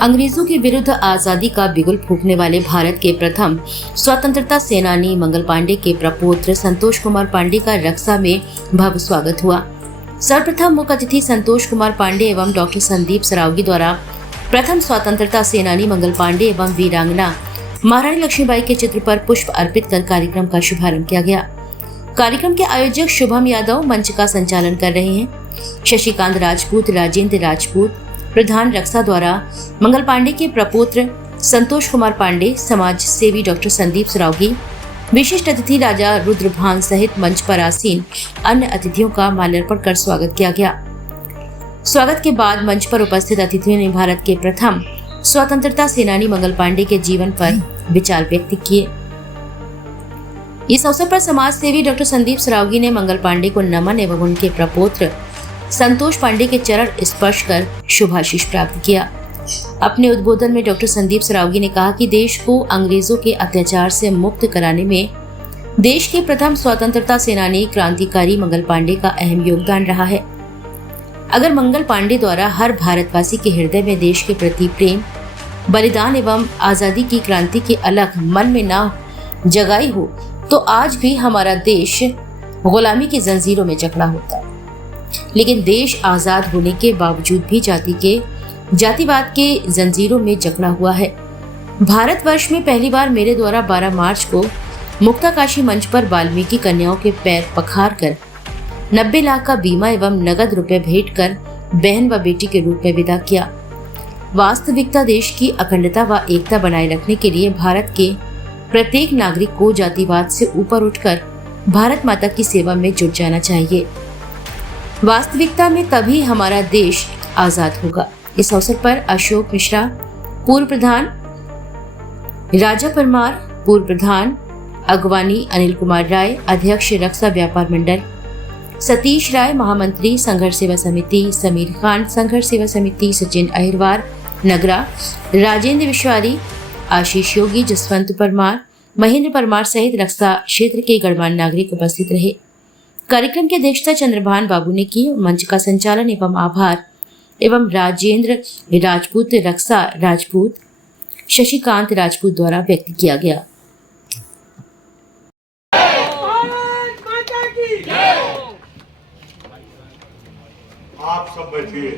अंग्रेजों के विरुद्ध आजादी का बिगुल फूंकने वाले भारत के प्रथम स्वतंत्रता सेनानी मंगल पांडे के प्रपौत्र संतोष कुमार पांडे का रक्सा में भव्य स्वागत हुआ। सर्वप्रथम मुख्य अतिथि संतोष कुमार पांडे एवं डॉक्टर संदीप सरावगी द्वारा प्रथम स्वतंत्रता सेनानी मंगल पांडे एवं वीरांगना महारानी लक्ष्मीबाई के चित्र पर पुष्प अर्पित कर कार्यक्रम का शुभारंभ किया गया। कार्यक्रम के आयोजक शुभम यादव मंच का संचालन कर रहे हैं। शशिकांत राजपूत, राजेंद्र राजपूत प्रधान रक्षा द्वारा मंगल पांडे के प्रपौत्र संतोष कुमार पांडे, समाज सेवी डॉक्टर संदीप सरावगी, विशिष्ट अतिथि राजा रुद्रभान सहित मंच पर आसीन अन्य अतिथियों का माल्यार्पण कर स्वागत किया गया। स्वागत के बाद मंच पर उपस्थित अतिथियों ने भारत के प्रथम स्वतंत्रता सेनानी मंगल पांडे के जीवन पर विचार व्यक्त किए। इस अवसर पर समाज सेवी डॉक्टर संदीप सरावगी ने मंगल पांडे को नमन एवं उनके प्रपौत्र संतोष पांडे के चरण स्पर्श कर शुभाशीष प्राप्त किया। अपने उद्बोधन में डॉक्टर संदीप सरावगी ने कहा कि देश को अंग्रेजों के अत्याचार से मुक्त कराने में देश के प्रथम स्वतंत्रता सेनानी क्रांतिकारी मंगल पांडे का अहम योगदान रहा है। अगर मंगल पांडे द्वारा हर भारतवासी के हृदय में देश के प्रति प्रेम, बलिदान एवं आजादी की क्रांति की अलख मन में न जगाई हो तो आज भी हमारा देश गुलामी की जंजीरों में जकड़ा होता। लेकिन देश आजाद होने के बावजूद भी जातिवाद के जंजीरों में जकड़ा हुआ है। भारतवर्ष में पहली बार मेरे द्वारा 12 मार्च को मुक्ताकाशी मंच पर वाल्मीकि कन्याओं के पैर पखार कर 90 लाख का बीमा एवं नगद रुपए भेंट कर बहन व बेटी के रूप में विदा किया। वास्तविकता देश की अखंडता व एकता बनाए रखने के लिए भारत के प्रत्येक नागरिक को जातिवाद से ऊपर उठकर भारत माता की सेवा में जुट जाना चाहिए। वास्तविकता में तभी हमारा देश आजाद होगा। इस अवसर पर अशोक मिश्रा पूर्व प्रधान, राजा परमार पूर्व प्रधान, अगवानी अनिल कुमार राय अध्यक्ष रक्षा व्यापार मंडल, सतीश राय महामंत्री संघर्ष सेवा समिति, समीर खान संघर्ष सेवा समिति, सचिन अहिरवार नगरा, राजेंद्र विश्वारी, आशीष योगी, जसवंत परमार, महेंद्र परमार सहित रक्षा क्षेत्र के गणमान्य नागरिक उपस्थित रहे। कार्यक्रम की अध्यक्षता चंद्रभान बाबू ने की। मंच का संचालन एवं आभार एवं राजेंद्र राजपूत, रक्षा राजपूत, शशिकांत राजपूत द्वारा व्यक्त किया गया। आप सब बैठिए।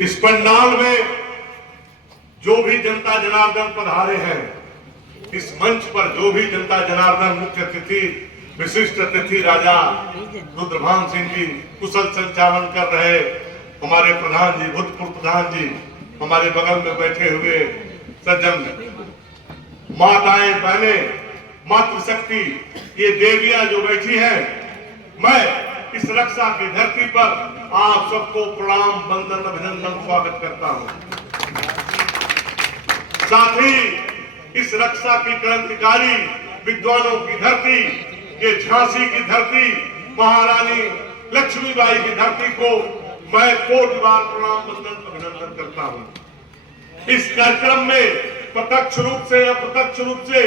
इस पंडाल में जो भी जनता जनार्दन पधारे हैं, इस मंच पर जो भी जनता जनार्दन मुख्य अतिथि, विशिष्ट अतिथि राजा रुद्रभान सिंह जी, कुशल संचालन कर रहे हमारे प्रधान जी, भूतपूर्व प्रधान जी, हमारे बगल में बैठे हुए सज्जन, माताएं, बहनें, मातृशक्ति, ये देवियां जो बैठी हैं, मैं इस रक्षा की धरती पर आप सबको प्रणाम, वंदन, अभिनंदन, स्वागत करता हूं। साथ ही इस रक्षा की क्रांतिकारी विद्वानों की धरती, ये झांसी की धरती, महारानी लक्ष्मीबाई की धरती को मैं कोटि बार प्रणाम, वंदन, अभिनंदन करता हूं। इस कार्यक्रम में प्रत्यक्ष रूप से अप्रत्यक्ष रूप से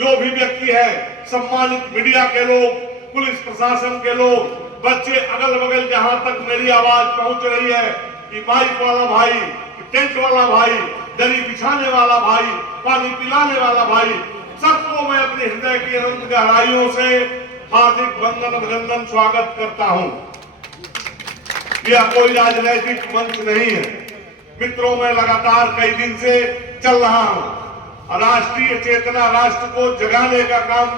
जो भी व्यक्ति है, सम्मानित मीडिया के लोग, पुलिस प्रशासन के लोग, बच्चे, अगल बगल जहां तक मेरी आवाज पहुंच रही है, कि माइक वाला भाई, टेंट वाला भाई, दरी बिछाने वाला भाई, पानी पिलाने वाला भाई, सबको मैं अपने हृदय की अनंत गहराइयों से हार्दिक वंदन, अभिनंदन, स्वागत करता हूं। यह कोई राजनैतिक मंच नहीं है मित्रों, मैं लगातार कई दिन से चल रहा हूं। राष्ट्रीय चेतना, राष्ट्र को जगाने का काम,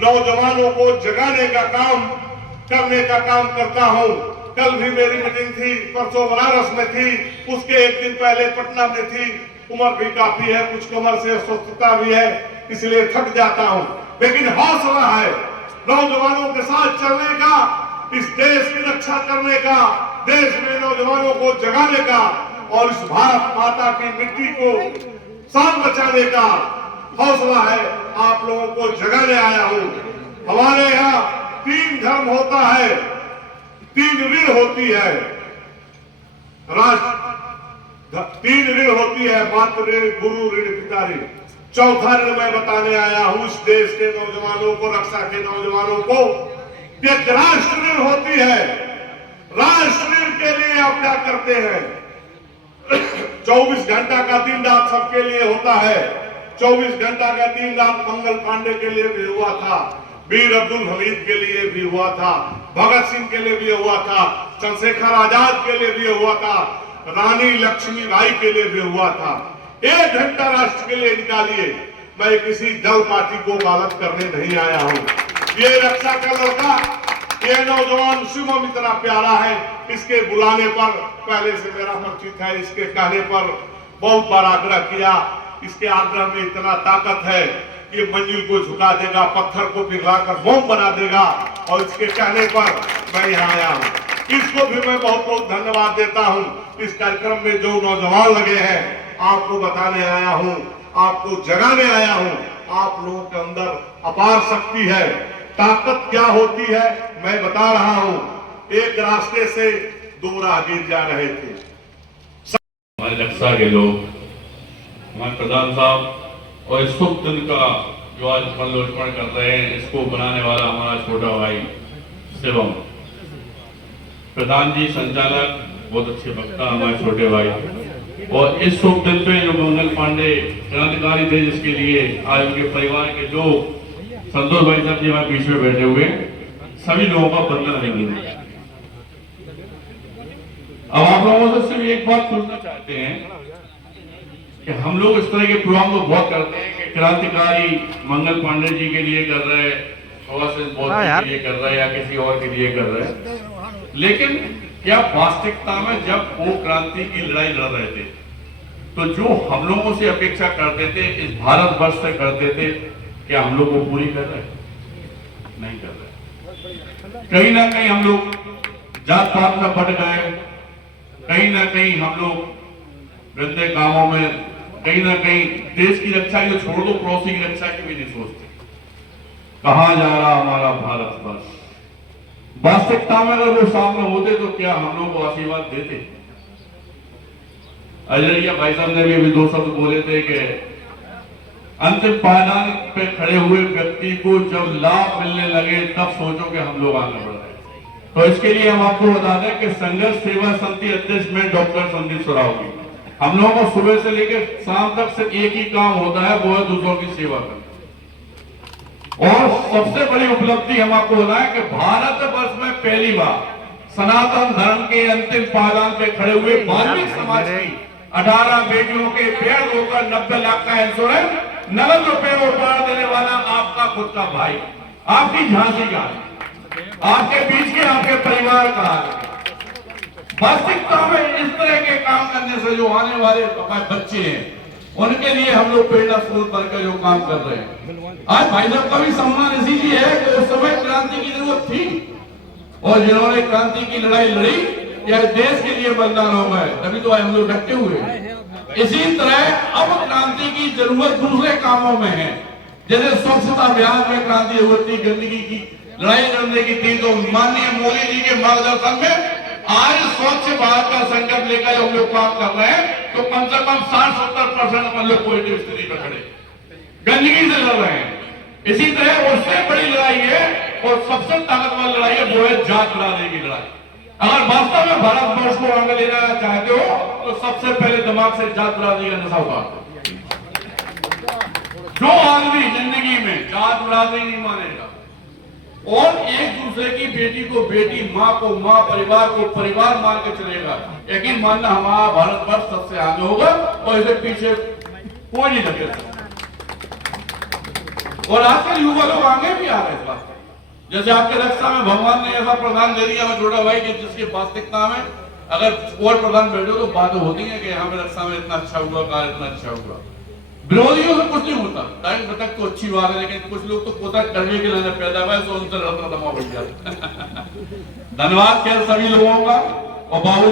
नौजवानों को जगाने का काम करने का काम करता हूं। कल भी मेरी मीटिंग थी, परसों बनारस में थी, उसके एक दिन पहले पटना में थी। उम्र भी काफी है, कुछ कमर से अस्वस्थता भी है, इसलिए थक जाता हूं, लेकिन हौसला है नौजवानों के साथ चलने का, इस देश की रक्षा करने का, देश में नौजवानों को जगाने का और इस भारत माता की मिट्टी को शान बचाने का हौसला है। आप लोगों को जगाने आया हूं। हमारे यहाँ 3 धर्म होता है, 3 ऋण होती है, राष्ट्र 3 ऋण होती है, मातृ ऋण, गुरु ऋण, पिता ऋण। चौथा ऋण मैं बताने आया हूं इस देश के नौजवानों को, रक्षा के नौजवानों को, एक राष्ट्र ऋण होती है। राष्ट्र ऋण के लिए आप क्या करते हैं? 24 घंटा का दिन रात सबके लिए होता है। 24 घंटा का दिन रात मंगल पांडे के लिए भी हुआ था, वीर अब्दुल हमीद के लिए भी हुआ था, भगत सिंह के लिए भी हुआ था, चंद्रशेखर आजाद के लिए भी हुआ था, रानी लक्ष्मीबाई के लिए भी हुआ था। 1 घंटा राष्ट्र के लिए निकालिए। मैं किसी दल पार्टी को गालत करने नहीं आया हूं। ये रक्षा का लड़का, ये नौजवान शुभम इतना प्यारा है, इसके बुलाने पर पहले से मेरा परिचित है, इसके कहने पर बहुत बार आग्रह किया। इसके आग्रह में इतना ताकत है कि मंजिल को झुका देगा, पत्थर को पिघलाकर बम बना देगा, और इसके कहने पर मैं यहाँ आया हूँ। इसको भी मैं बहुत बहुत धन्यवाद देता हूँ। इस कार्यक्रम में जो नौजवान लगे हैं, आपको बताने आया हूँ, आपको जगाने आया हूँ। आप लोगों के अंदर अपार शक्ति है, ताकत क्या होती है मैं बता रहा हूँ। एक रास्ते से 2 राहगीर जा रहे थे। हमारे रक्षा के लोग, हमारे प्रधान साहब, और इस शुभ दिन का जो आज लोकार्पण कर रहे हैं, इसको बनाने वाला हमारा छोटा भाई शिवम, प्रधान जी संचालक, बहुत अच्छे वक्ता हमारे छोटे भाई, और इस शुभ दिन पे जो मंगल पांडे क्रांतिकारी थे, जिसके लिए आज उनके परिवार के लोग, संतोष भाई साहब जी हमारे बीच में बैठे हुए, सभी लोगों का वंदन करेंगे। अब आप लोगों से सिर्फ एक बात पूछना चाहते हैं कि हम लोग इस तरह के प्रोग्राम को बहुत करते हैं कि क्रांतिकारी मंगल पांडे जी के लिए कर रहे हैं, के लिए कर रहे हैं, या किसी और के लिए कर रहे हैं, लेकिन क्या वास्तविकता में जब वो क्रांति की लड़ाई लड़ रहे थे, तो जो हम लोगों से अपेक्षा करते थे, इस भारतवर्ष से करते थे, क्या हम लोग वो पूरी कर रहे हैं? नहीं कर रहे। कहीं ना कहीं हम लोग जात पात में बढ़ गए, कहीं ना कहीं हम लोग गंदे कामों में, कहीं ना कहीं देश की रक्षा की छोड़ दो, पड़ोसी की रक्षा की भी नहीं सोचते। कहां जा रहा हमारा भारतवर्ष? वास्तविकता में अगर वो सामने होते तो क्या हम लोग को आशीर्वाद देते? अजरिया भाई साहब ने भी अभी 2 शब्द बोले थे कि अंतिम पायदान पे खड़े हुए व्यक्ति को जब लाभ मिलने लगे तब सोचो कि हम लोग आगे बढ़ रहे हैं। तो इसके लिए हम आपको बता दें कि संघर्ष सेवा समिति अध्यक्ष में डॉक्टर संदीप सुरावगी, हम लोगों को सुबह से लेकर शाम तक सिर्फ एक ही काम होता है, वो है दूसरों की सेवा करना। और सबसे बड़ी उपलब्धि हम आपको बताएं कि भारतवर्ष में पहली बार सनातन धर्म के अंतिम पायदान पे खड़े हुए वाल्मीकि समाज की 18 बेटियों के पेड़ रोकर 90 लाख का इंश्योरेंस नगद रुपए उपहार देने वाला आपका खुद का भाई, आपकी झांसी का, आपके बीच के आपके परिवार का। वास्तविकता में इस तरह के काम करने से जो आने वाले बच्चे हैं, उनके लिए हम लोग प्रेरणा स्रोत बनकर जो काम कर रहे हैं। आज भाई साहब का भी सम्मान इसीलिए है कि उस समय क्रांति की जरूरत थी, और जिन्होंने क्रांति की लड़ाई लड़ी, यह देश के लिए बलिदान हो गए, तभी तो हम लोग डटे हुए हैं। इसी तरह अब क्रांति की जरूरत दूसरे कामों में है। जैसे स्वच्छता अभियान में क्रांति जरूरत थी, गंदगी की लड़ाई लड़ने की थी, तो माननीय मोदी जी के मार्गदर्शन में आज स्वच्छ भारत का संकल्प लेकर हम लोग काम कर रहे हैं, तो कम से कम 60-70% हम लोग पॉजिटिव स्थिति पर खड़े, गंदगी से लड़ रहे हैं। इसी तरह उससे बड़ी लड़ाई है और सबसे ताकतवर लड़ाई है, वो है जात बिरादरी की लड़ाई। अगर वास्तव में भारतवर्ष को आगे ले जाना चाहते हो, तो सबसे पहले दिमाग से जात बिरादरी का नशा उतार। जो आदमी जिंदगी में जात बिरादरी नहीं मानेगा और एक दूसरे की बेटी को बेटी, माँ को माँ, परिवार को परिवार मान के चलेगा, यकीन मानना हमारा भारतवर्ष सबसे आगे होगा और इसे पीछे कोई नहीं लगेगा। और आजकल युवा लोग आगे भी आ रहे हैं। जैसे आपके रक्षा में भगवान ने ऐसा प्रधान दे दिया, मैं छोटा भाई, कि जिसकी वास्तविकता में अगर और प्रधान बैठे तो बातें होती है कि यहाँ पे रक्षा में इतना अच्छा हुआ, कार्य इतना अच्छा हुआ। विरोधियों से कुछ नहीं होता, टाइम तक तो अच्छी बात है, लेकिन कुछ लोग तो कोता करने के लिए पैदा हुआ है, तो उनसे रत्न दमा हो गया। धन्यवाद क्या सभी लोगों का। और बाबू